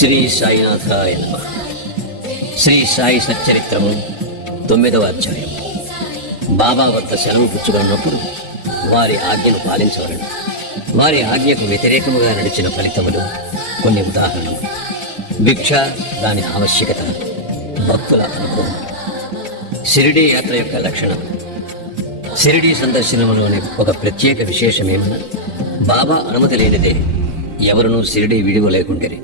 శ్రీ సాయినాథాయ నమ. శ్రీ సాయి సచ్చరిత్రము తొమ్మిదవ అధ్యాయం. బాబా వద్ద సెలవు పుచ్చుకున్నప్పుడు వారి ఆజ్ఞను పాలించవలను. వారి ఆజ్ఞకు వ్యతిరేకముగా నడిచిన ఫలితములు కొన్ని ఉదాహరణలు. భిక్ష దాని ఆవశ్యకత భక్తుల అనుభవం. షిరిడీ యాత్ర యొక్క లక్షణం. షిరిడీ సందర్శనంలోని ఒక ప్రత్యేక విశేషమేమన్నా? బాబా అనుమతి లేనిదే ఎవరునూ షిరిడీ విడివలేకుండిరి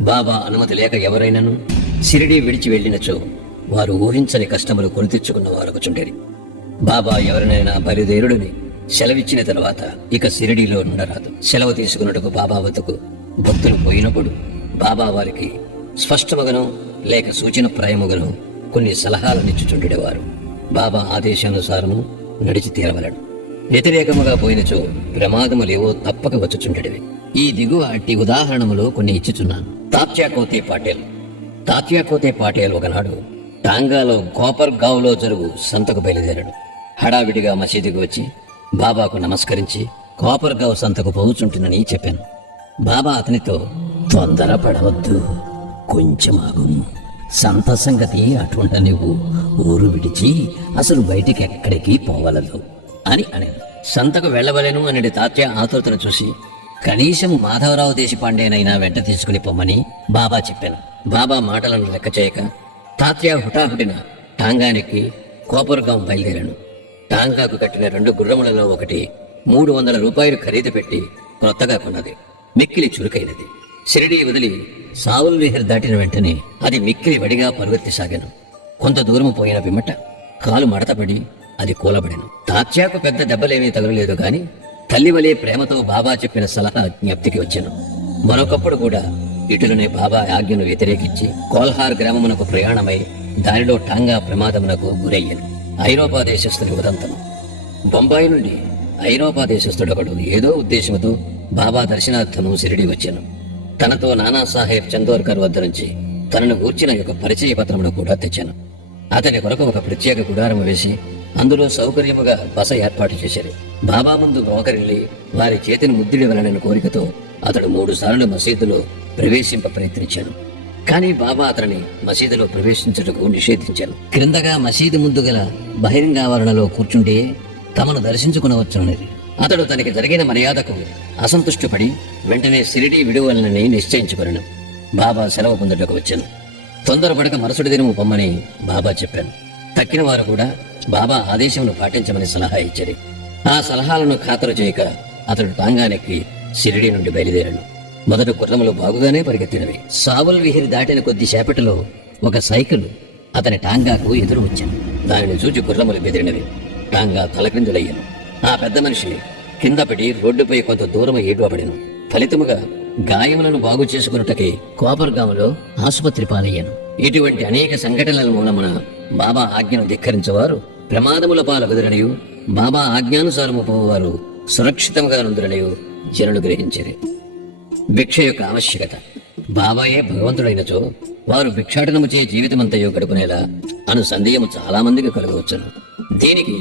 బాబా అనుమతి లేక ఎవరైనాను? షిరిడీ విడిచి వెళ్ళినచో వారు ఊహించని కష్టములు కొని తెచ్చుకున్న వారొకచుండేరి బాబా ఎవరినైనా బలిదేరుడిని సెలవిచ్చిన తర్వాత ఇక షిరిడీలో ఉండరాదు సెలవు తీసుకున్నట్టుకు బాబా వద్దకు భక్తులు పోయినప్పుడు బాబా వారికి స్పష్టముగను లేక సూచన ప్రాయముగను కొన్ని సలహాలనిచ్చుచుండేవారు బాబా ఆదేశానుసారము నడిచి తీరవలడు వ్యతిరేకముగా పోయినచో ప్రమాదములేవో తప్పక వచ్చుచుండెడివి ఈ దిగువ అట్టి ఉదాహరణములో కొన్ని ఇచ్చుచున్నాను తాత్యా కోతే పాటేల్. తాత్యా కోతే పాటేల్ ఒకనాడు టాంగాలో కోపర్ గావ్లో జరుగు సంతకు బయలుదేరాడు. హడావిడిగా మసీదుకు వచ్చి బాబాకు నమస్కరించి కోపర్ గావ్ సంతకు పోవుచుంటునని చెప్పాను. బాబా అతనితో తొందర పడవద్దు కొంచెం ఆగు సంత సంగతి అటువంటి నువ్వు ఊరు విడిచి అసలు బయటికి ఎక్కడికి పోవలదు అని అనేది. సంతకు వెళ్ళవలేను అనేది తాత్య ఆతృతను చూసి కనీసం మాధవరావు దేశపాండేనైనా వెంట తీసుకుని పొమ్మని బాబా చెప్పాను. బాబా మాటలను లెక్క చేయక తాత్య హుటాహుటిన టాంగానికి కోపర్గాం బయలుదేరాను. టాంగాకు కట్టిన రెండు గుర్రములలో ఒకటి మూడు వందల రూపాయలు ఖరీదు పెట్టి కొత్తగా కొన్నది. మిక్కిలి చురుకైనది. షిరిడీ వదిలి సావుల్ విహర్ దాటిన వెంటనే అది మిక్కిలి వడిగా పరుగెత్తి కొంత దూరము పోయిన పిమ్మట కాలు మడతపడి అది కూలబడెను. తాత్యాకు పెద్ద దెబ్బలేమీ తగలలేదు గాని తల్లి వలె ప్రేమతో బాబా చెప్పిన సలహా జ్ఞప్తికి వచ్చాను. మరొకప్పుడు కూడా ఇటులనే బాబా ఆజ్ఞను వ్యతిరేకించి కోల్హార్ గ్రామమునకు ప్రయాణమై దానిలో టాంగా ప్రమాదమునకు గురయ్యాను. ఐరోపా దేశస్థుని ఉదంతము. బొంబాయి నుండి ఐరోపా దేశస్థుడొకడు ఏదో ఉద్దేశంతో బాబా దర్శనార్థము షిరిడి వచ్చాను. తనతో నానాసాహెబ్ చందోర్కర్ వద్ద నుంచి తనను గూర్చిన యొక్క పరిచయ పత్రమును కూడా తెచ్చాను. అతని కొరకు ఒక ప్రత్యేక గుడారము వేసి అందులో సౌకర్యముగా బస ఏర్పాటు చేశారు. బాబా ముందు మోకరిల్లి వారి చేతిని ముద్దిడవలనని కోరికతో అతడు మూడు సార్లు మసీదులో ప్రవేశింప ప్రయత్నించాను కానీ బాబా అతని మసీదులో ప్రవేశించుటకు నిషేధించాను క్రిందగా మసీదు ముందు గల బహిరంగ ఆవరణలో కూర్చుంటే తమను దర్శించుకునవచ్చునది అతడు తనకి జరిగిన మర్యాదకు అసంతుష్టుపడి వెంటనే సిరిడి విడువలనని నిశ్చయించుకున్నాను బాబా సెలవు పొందుటకు వచ్చాను. తొందరపడక మరుసటి దినము పొమ్మని బాబా చెప్పాను. తక్కిన వారు కూడా బాబా ఆదేశమును పాటించమని సలహా ఇచ్చారు. ఆ సలహాలను ఖాతరు చేయక అతడు టాంగానెక్కి షిరిడి నుండి బయలుదేరాడు మొదట గుర్రములు బాగుగానే పరిగెత్తినవి. సావుల్ విహిరి దాటిన కొద్ది సేపటిలో ఒక సైకిల్ అతని టాంగాకు ఎదురు వచ్చాను. దానిని చూచి గుర్రములు బెదిరినవి. టాంగా తలక్రిందులయ్యాను. ఆ పెద్ద మనిషి కింద పడి రోడ్డుపై కొంత దూరం ఏడువబడిను. ఫలితముగా గాయములను బాగు చేసుకున్నటకి కోపర్గాములో ఆసుపత్రి పాలయ్యాను. ఇటువంటి అనేక సంఘటనల మూలమున బాబా ఆజ్ఞను ధిక్కరించేవారు ప్రమాదముల పాల బాబా ఆజ్ఞానుసారము పోవారు సురక్షితంగా నుందురనియు జనులు గ్రహించరు భిక్ష యొక్క ఆవశ్యకత. బాబాయే భగవంతుడైనచో వారు భిక్షాటనము చే జీవితమంతయో గడుపునేలా అను సందేహము చాలా మందికి కలగవచ్చును. దీనికి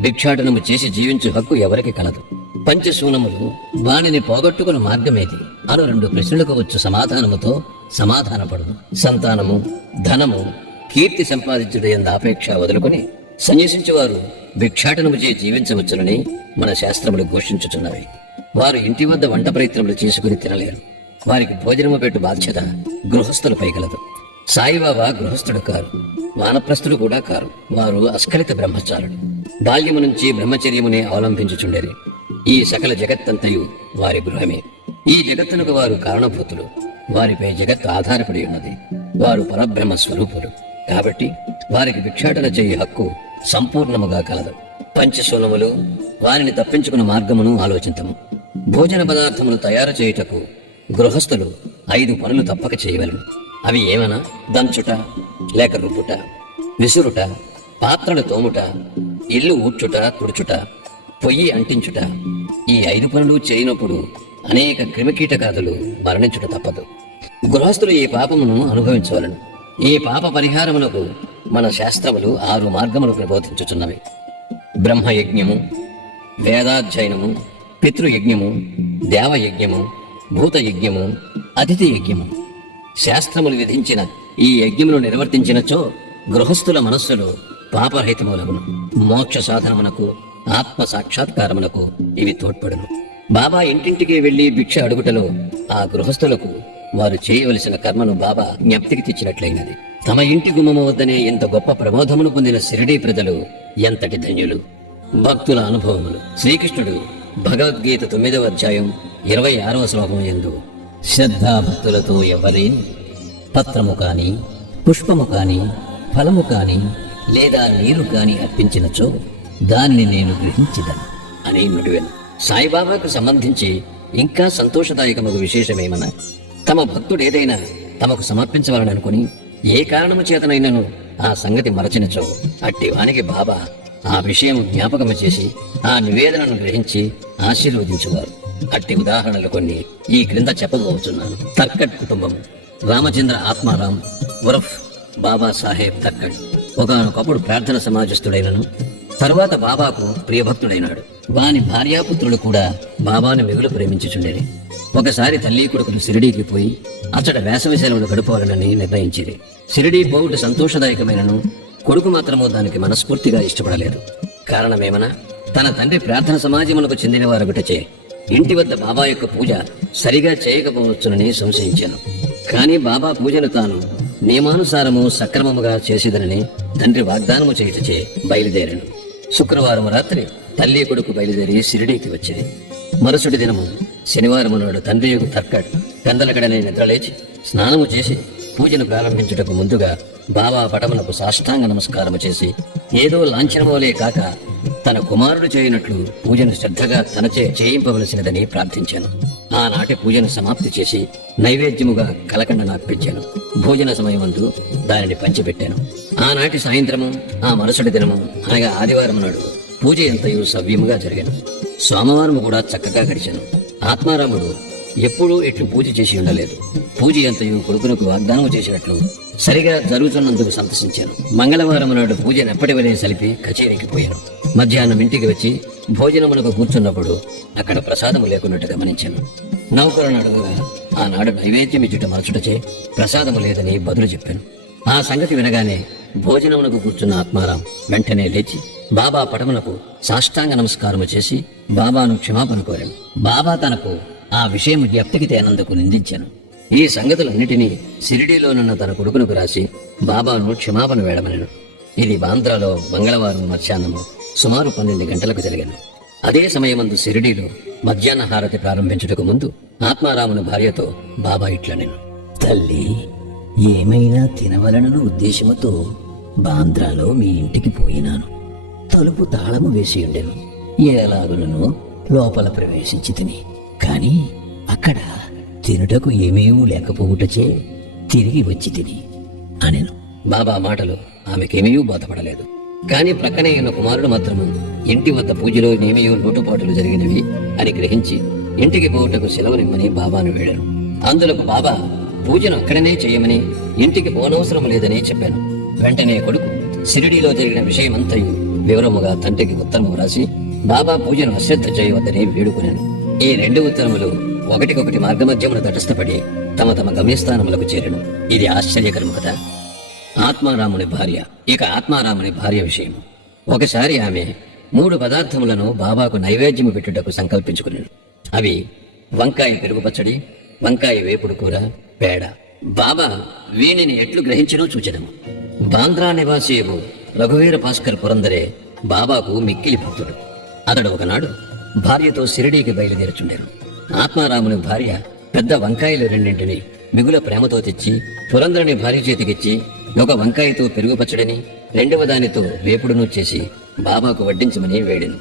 భిక్షాటనము చేసి జీవించు హక్కు ఎవరికి కలదు. పంచశూనములు వానిని పోగొట్టుకున్న మార్గమేది అను రెండు ప్రశ్నలకు వచ్చు సమాధానముతో సమాధానపడదు సంతానము ధనము కీర్తి సంపాదించుట ఆపేక్ష వదులుకుని సన్యసించేవారు భిక్షాటనము చే జీవించవచ్చునని మన శాస్త్రములు ఘోషించుచున్నవి. వారు ఇంటి వద్ద వంట ప్రయత్నములు చేసుకుని తినలేరు. వారికి భోజనము పెట్టు బాధ్యత గృహస్థులపై గలదు. సాయిబాబా గృహస్థుడు కారు. వానప్రస్థుడు కూడా కారు. వారు అస్ఖలిత బ్రహ్మచారుడు బాల్యము నుంచి బ్రహ్మచర్యమునే అవలంబించుచుండేది ఈ సకల జగత్తంతయు వారి గృహమే. ఈ జగత్తునకు వారు కారణభూతులు. వారిపై జగత్తు ఆధారపడి ఉన్నది. వారు పరబ్రహ్మ స్వరూపులు కాబట్టి వారికి భిక్షాటన చేయ హక్కు సంపూర్ణముగా కలదు. పంచశూలములు వారిని తప్పించుకున్న మార్గమును ఆలోచితము. భోజన పదార్థములు తయారు చేయుటకు గృహస్థులు ఐదు పనులు తప్పక చేయవలను. అవి ఏమనా? దంచుట లేక రుబ్బుట విసురుట పాత్రలు తోముట ఇల్లు ఊడ్చుట తుడుచుట పొయ్యి అంటించుట. ఈ ఐదు పనులు చేయనప్పుడు అనేక క్రిమికీటకాదులు మరణించుట తప్పదు. గృహస్థులు ఈ పాపమును అనుభవించవలను. ఈ పాప పరిహారమునకు మన శాస్త్రములు ఆరు మార్గములు ప్రబోధించుచున్నవి బ్రహ్మయజ్ఞము వేదాధ్యయనము పితృయజ్ఞము దేవయజ్ఞము భూతయజ్ఞము అతిథి యజ్ఞము శాస్త్రములు విధించిన ఈ యజ్ఞములు నిర్వర్తించినచో గృహస్థుల మనస్సులు పాపరహితములగును మోక్ష సాధనమునకు ఆత్మ సాక్షాత్కారమునకు ఇవి తోడ్పడును. బాబా ఇంటింటికి వెళ్ళి భిక్ష అడుగుటలో ఆ గృహస్థులకు వారు చేయవలసిన కర్మను బాబా జ్ఞప్తికి తెచ్చినట్లయినది. తమ ఇంటి గుమ్మము వద్దనే ఇంత గొప్ప ప్రబోధమును పొందిన సిరిడీ ప్రజలు ఎంతటి ధన్యులు. భక్తుల అనుభవములు. శ్రీకృష్ణుడు భగవద్గీత తొమ్మిదవ అధ్యాయం ఇరవై ఆరవ శ్లోకం ఎందు శ్రద్ధాభక్తులతో ఎవరేని? పత్రము కాని పుష్పము కాని ఫలము కాని లేదా నీరు కాని అర్పించినచో దానిని నేను గ్రహించిదను అని నుడివెను. సాయిబాబాకు సంబంధించి ఇంకా సంతోషదాయకమగు విశేషమేమన తమ భక్తుడు ఏదైనా తమకు సమర్పించవాలననుకుని ఏ కారణము చేతనైనను ఆ సంగతి మరచినచో అట్టి వానికి బాబా ఆ విషయం జ్ఞాపకము చేసి ఆ నివేదనను గ్రహించి ఆశీర్వదించువారు. అట్టి ఉదాహరణలు కొన్ని ఈ క్రింద చెప్పబోతున్నాను తర్కట్ కుటుంబం రామచంద్ర ఆత్మారాం ఉరఫ్ బాబా సాహెబ్ తర్కట్. ఒకనొకప్పుడు ప్రార్థన సమాజస్థుడైనను తరువాత బాబాకు ప్రియభక్తుడైనాడు. వాని భార్యాపుత్రులు కూడా బాబాను మిగులు ప్రేమించుచుండేది. ఒకసారి తల్లి కొడుకులు సిరిడీకి పోయి అచ్చట వేసవి సెలవులు గడపాలనని నిర్ణయించింది. సిరిడీ పోవుట సంతోషదాయకమైనను కొడుకు మాత్రము దానికి మనస్ఫూర్తిగా ఇష్టపడలేదు. కారణమేమనా? తన తండ్రి ప్రార్థన సమాజములకు చెందిన వారొకటచే ఇంటి వద్ద బాబా యొక్క పూజ సరిగా చేయకపోవచ్చునని సంశయించాను. కానీ బాబా పూజను తాను నియమానుసారము సక్రమముగా చేసేదనని తండ్రి వాగ్దానము చేయుటచే బయలుదేరాను. శుక్రవారం రాత్రి తల్లి కొడుకు బయలుదేరి షిరిడీకి వచ్చింది. మరుసటి దినము శనివారం నాడు తండ్రి యొక్క గందలగడనే నిద్రలేచి స్నానము చేసి పూజను ప్రారంభించుటకు ముందుగా బాబా పటమునకు సాష్టాంగ నమస్కారము చేసి ఏదో లాంఛనమోలే కాక తన కుమారుడు చేయనట్లు పూజను శ్రద్ధగా తనచే చేయింపవలసినదని ప్రార్థించాను. ఆనాటి పూజను సమాప్తి చేసి నైవేద్యముగా కలకండ నార్పించాను భోజన సమయమందు దానిని పంచిపెట్టాను. ఆనాటి సాయంత్రము ఆ మరుసటి దినము అనగా ఆదివారం నాడు పూజ ఎంతయు సవ్యముగా జరిగాను. సోమవారం కూడా చక్కగా గడిచాను. ఆత్మారాముడు ఎప్పుడూ ఎట్లు పూజ చేసి ఉండలేదు. పూజ ఎంతయు కొడుకునకు వాగ్దానం చేసినట్లు సరిగా జరుగుతున్నందుకు సంతసించాను. మంగళవారం నాడు పూజను ఎప్పటి వలె సలిపి కచేరీకి పోయాను. మధ్యాహ్నం ఇంటికి వచ్చి భోజనమునకు కూర్చున్నప్పుడు అక్కడ ప్రసాదము లేకున్నట్టు గమనించాను. నౌకరుని అడుగుగా ఆనాడు నైవేద్యం ఇచ్చుట మరచుటచే ప్రసాదము లేదని బదులు చెప్పాను. ఆ సంగతి వినగానే భోజనమునకు కూర్చున్న ఆత్మారాం వెంటనే లేచి బాబా పటమునకు సాష్టాంగ నమస్కారము చేసి బాబాను క్షమాపణ కోరాను. బాబా తనకు ఆ విషయం జ్ఞప్తికి తేనందుకు నిందించాను. ఈ సంగతులన్నిటినీ సిరిడీలోనున్న తన కొడుకునకు రాసి బాబాను క్షమాపణ వేడమనను. ఇది బాంద్రాలో మంగళవారం మధ్యాహ్నము సుమారు పన్నెండు గంటలకు జరిగాను. అదే సమయమందు సిరిడీలో మధ్యాహ్న హారతి ప్రారంభించుటకు ముందు ఆత్మారాముని భార్యతో బాబా ఇట్లా నేను. తల్లి ఏమైనా తినవలనను ఉద్దేశముతో బాంద్రాలో మీ ఇంటికి పోయినాను. తలుపు తాళము వేసి ఉండెను. ఎలాగులను లోపల ప్రవేశించి తిని. కాని అక్కడ తినుటకు ఏమేమూ లేకపోవుటచే తిరిగి వచ్చి తిని అనెను. బాబా మాటలు ఆమెకేమీ బాధపడలేదు. కాని ప్రక్కనే ఉన్న కుమారుడు మాత్రము ఇంటి వద్ద పూజలో నేమేయో లోటుపాటులు జరిగినవి అని గ్రహించి ఇంటికి పోవుటకు సెలవునిమ్మని బాబాను వేడాను. అందులకు బాబా పూజను అక్కడనే చేయమని ఇంటికి పోనవసరం లేదని చెప్పాను. వెంటనే కొడుకు సిరిడిలో జరిగిన విషయమంతయు వివరముగా తండ్రికి ఉత్తరము రాసి బాబా పూజను అశ్రద్ధ చేయవద్దని వేడుకున్నాను ఈ రెండు ఉత్తరములు ఒకటికొకటి మార్గమధ్యమును తటస్థపడి తమ తమ గమ్యస్థానములకు చేరను. ఇది ఆశ్చర్యకరము కదా! ఆత్మారాముని భార్య. ఇక ఆత్మారాముని భార్య విషయం ఒకసారి ఆమె మూడు పదార్థములను బాబాకు నైవేద్యము పెట్టుటకు సంకల్పించుకున్నాడు అవి వంకాయ పెరుగు పచ్చడి వంకాయ వేపుడు కూర పేడ. బాబా వీణిని ఎట్లు గ్రహించినో సూచనము బాంద్రా నివాసీయు రఘువీర భాస్కర్ పురందరే బాబాకు మిక్కిలి భక్తుడు. అతడు ఒకనాడు భార్యతో సిరిడీకి బయలుదేరుచుండెను. ఆత్మారాముని భార్య పెద్ద వంకాయలు రెండింటిని మిగుల ప్రేమతో తెచ్చి పురంధరుని భార్య చేతికిచ్చి ఒక వంకాయతో పెరుగు పచ్చడిని రెండవ దానితో వేపుడును చేసి బాబాకు వడ్డించమని వేడెను.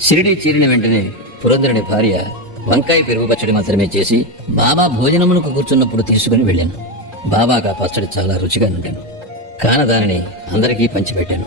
షిరిడి చీరిన వెంటనే పురంధరుని భార్య వంకాయ పెరుగు పచ్చడి మాత్రమే చేసి బాబా భోజనమునకు కూర్చున్నప్పుడు తీసుకుని వెళ్ళాను. బాబాకు ఆ పచ్చడి చాలా రుచిగా నుండాను కాన దానిని అందరికీ పంచిపెట్టాను.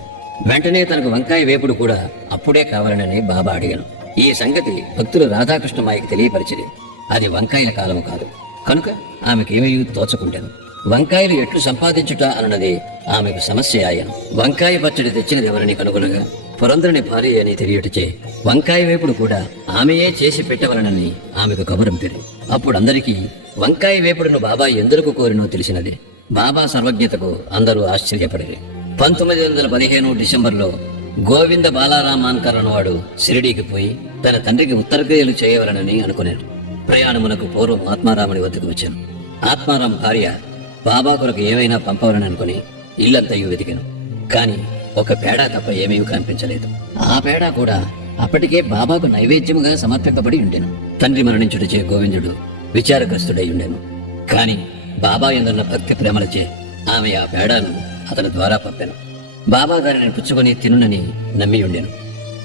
వెంటనే తనకు వంకాయ వేపుడు కూడా అప్పుడే కావాలనని బాబా అడిగాను. ఈ సంగతి భక్తులు రాధాకృష్ణ మాయకి తెలియపరిచింది అది వంకాయల కాలము కాదు. కనుక ఆమెకేమీ తోచకుంటాను వంకాయలు ఎట్లు సంపాదించుట అన్నది ఆమెకు సమస్య అయ్యాను వంకాయ పచ్చడి తెచ్చినది ఎవరిని కనుగొనగా పురంధరుని భార్య అని తెలియటచే వంకాయ వేపుడు కూడా ఆమెయే చేసి పెట్టవలనని ఆమెకు కబురంపిరి అప్పుడు అందరికీ వంకాయ వేపుడును బాబా ఎందుకు కోరినో తెలిసినది. బాబా సర్వజ్ఞతకు అందరూ ఆశ్చర్యపడిరి. పంతొమ్మిది వందల పదిహేను డిసెంబర్లో గోవింద బాలారామాన్కర్ అన్నవాడు షిరిడీకి పోయి తన తండ్రికి ఉత్తరక్రియలు చేయవలనని అనుకున్నాడు ప్రయాణమునకు పూర్వం ఆత్మారాముని వద్దకు వచ్చాను. ఆత్మారాం భార్య బాబా కొరకు ఏమైనా పంపవలని అనుకుని ఇల్లంతయు వెతికాను. కాని ఒక పేడ తప్ప ఏమీ కనిపించలేదు. ఆ పేడ కూడా అప్పటికే బాబాకు నైవేద్యముగా సమర్పింపబడి ఉండెను. తండ్రి మరణించుటచే గోవిందుడు విచారగ్రస్తుడై ఉండేను. కాని బాబా ఎందున్న భక్తి ప్రేమలచే ఆమె ఆ పేడాను అతని ద్వారా పంపాను. బాబా గారిని పుచ్చుకొని తినునని నమ్మి ఉండెను.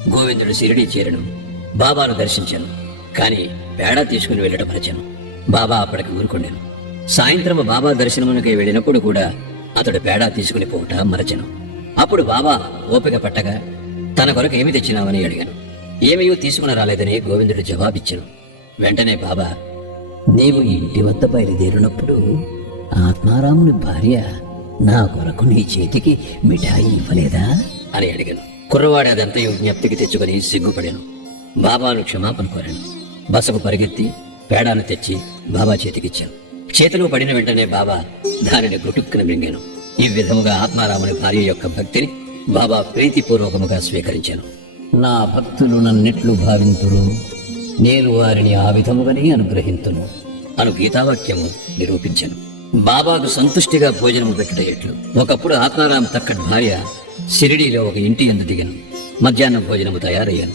గోవిందుడు సిరిడి చేరను. బాబాను దర్శించాను. కాని పేడ తీసుకుని వెళ్ళటం పరిచయం బాబా అప్పటికి ఊరుకుండాను. సాయంత్రం బాబా దర్శనమునకి వెళ్ళినప్పుడు కూడా అతడు పేడ తీసుకుని పోవుట మరచను. అప్పుడు బాబా ఓపిక పట్టగా తన కొరకు ఏమి తెచ్చినావని అడిగాను. ఏమయో తీసుకుని రాలేదని గోవిందుడు జవాబిచ్చాను. వెంటనే బాబా నీవు ఇంటి వద్ద బయలుదేరినప్పుడు ఆత్మారాముని భార్య నా కొరకు నీ చేతికి మిఠాయి ఇవ్వలేదా? అని అడిగాను. కుర్రవాడు అదంతయు జ్ఞప్తికి తెచ్చుకొని సిగ్గుపడాను. బాబాను క్షమాపణ కోరాను. బసకు పరిగెత్తి పేడాను తెచ్చి బాబా చేతికిచ్చాను చేతిలో పడిన వెంటనే బాబా దానిని గుటుక్కున మింగాను. ఈ విధముగా ఆత్మారాముని భార్య యొక్క భక్తిని బాబా ప్రీతిపూర్వకముగా స్వీకరించాను. నా భక్తులు నన్నెట్లు భావింతురు. నేను వారిని ఆ విధముగానే అనుగ్రహింతును అను గీతావాక్యము నిరూపించాను. బాబాకు సంతుష్టిగా భోజనము పెట్టడం ఎట్లు ఒకప్పుడు ఆత్మారాం తక్కడ్ భార్య షిరిడీలో ఒక ఇంటి ఎందు దిగాను. మధ్యాహ్నం భోజనము తయారయ్యాను.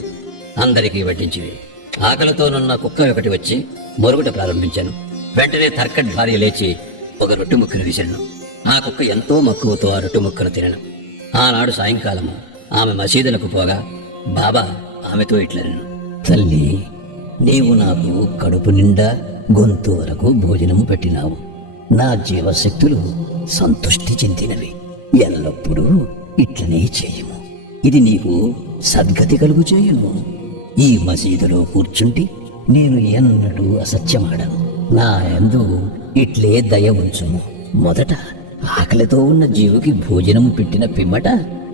అందరికీ వడ్డించివి. ఆకలితోనున్న కుక్క ఒకటి వచ్చి మొరుగుట ప్రారంభించాను. వెంటనే తర్కట్ భార్య లేచి ఒక రొట్టె ముక్కను విసిరను. ఆ కుక్క ఎంతో మక్కువతో ఆ రొట్టె ముక్కను తినను. ఆనాడు సాయంకాలము ఆమె మసీదులకు పోగా బాబా ఆమెతో ఇట్లనను. తల్లి నీవు నాకు కడుపు నిండా గొంతు వరకు భోజనము పెట్టినావు. నా జీవశక్తులు సంతృష్టి చెందినవి. ఎల్లప్పుడూ ఇట్లనే చేయము. ఇది నీకు సద్గతి కలుగు చేయును ఈ మసీదులో కూర్చుంటే నేను ఎన్నడూ అసత్యమాడను. నా యందు ఇట్లే దయ ఉంచుము. మొదట ఆకలితో ఉన్న జీవుకి భోజనం పెట్టిన పిమ్మట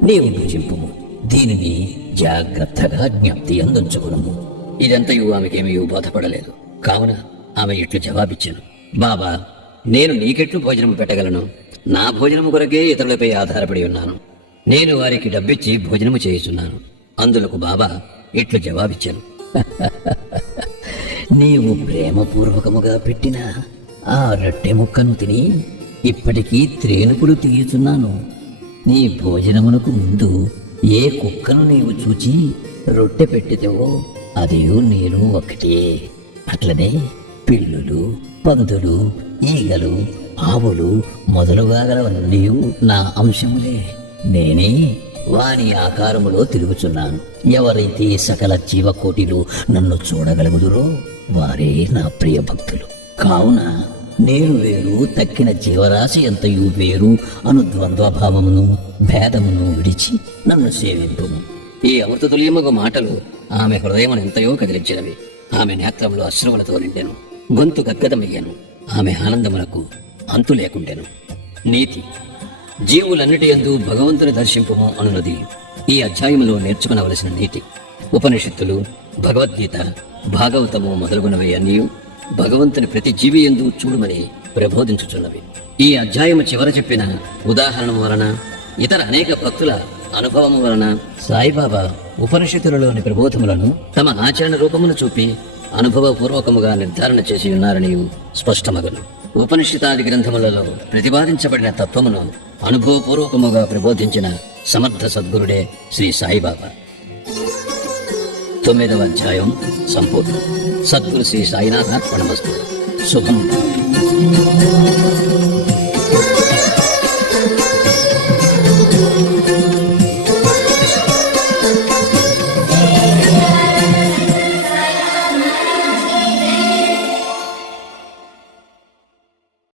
నీవు భుజింపుము. దీనిని జాగ్రత్తగా జ్ఞప్తి అందుంచుకును ఇదంతయు ఆమెకేమీ బోధపడలేదు. కావున ఆమె ఇట్లు జవాబిచ్చాను. బాబా నేను నీకెట్లు భోజనం పెట్టగలను. నా భోజనము కొరకే ఇతరులపై ఆధారపడి ఉన్నాను. నేను వారికి డబ్బిచ్చి భోజనము చేయుచున్నాను. అందులకు బాబా ఇట్లు జవాబిచ్చాను. నీవు ప్రేమపూర్వకముగా పెట్టిన ఆ రొట్టె ముక్కను తిని ఇప్పటికీ త్రేణుకులు తీయుచున్నాను. నీ భోజనమునకు ముందు ఏ కుక్కను నీవు చూచి రొట్టె పెట్టితేవో అదియు నేను ఒకటే. అట్లనే పిల్లులు పందులు ఈగలు ఆవులు మొదలుగా గలవన్నీ నా అంశములే. నేనే వాని ఆకారములో తిరుగుచున్నాను. ఎవరైతే సకల జీవకోటిలు నన్ను చూడగలుగుదురో వారే నా ప్రియ భక్తులు. కావున నేను వేరు తక్కిన జీవరాశి ఎంతయు వేరు అను ద్వంద్వభావమును భేదమును విడిచి నన్ను సేవింపుము ఈ అమృతతుల్యముగు మాటలు ఆమె హృదయం ఎంతయో కదిలించినవి. ఆమె నేత్రములు అశ్రువులతో నిండాను. గొంతు గద్గదమయ్యాను. ఆమె ఆనందమునకు అంతు లేకుండెను నీతి జీవులన్నిటి యందు భగవంతుని దర్శింపము అనున్నది ఈ అధ్యాయములో నేర్చుకునవలసిన నీతి. ఉపనిషత్తులు భగవద్గీత భాగవతము మొదలుగునవి అన్నీ భగవంతుని ప్రతి జీవి ఎందు చూడమని ప్రబోధించుచున్నవి. ఈ అధ్యాయము చివర చెప్పిన ఉదాహరణ వలన ఇతర అనేక భక్తుల అనుభవము వలన సాయిబాబా ఉపనిషత్తులలోని ప్రబోధములను తమ ఆచరణ రూపమును చూపి అనుభవపూర్వకముగా నిర్ధారణ చేసి ఉన్నారని స్పష్టమగను. ఉపనిషితాది గ్రంథములలో ప్రతిపాదించబడిన తత్వమును అనుభవపూర్వకముగా ప్రబోధించిన సమర్థ సద్గురుడే శ్రీ సాయిబాబా. తొమ్మిదవ అధ్యాయం సంపూర్ణం. సద్గురు శ్రీ సాయినాథార్పణమస్తు. శుభం.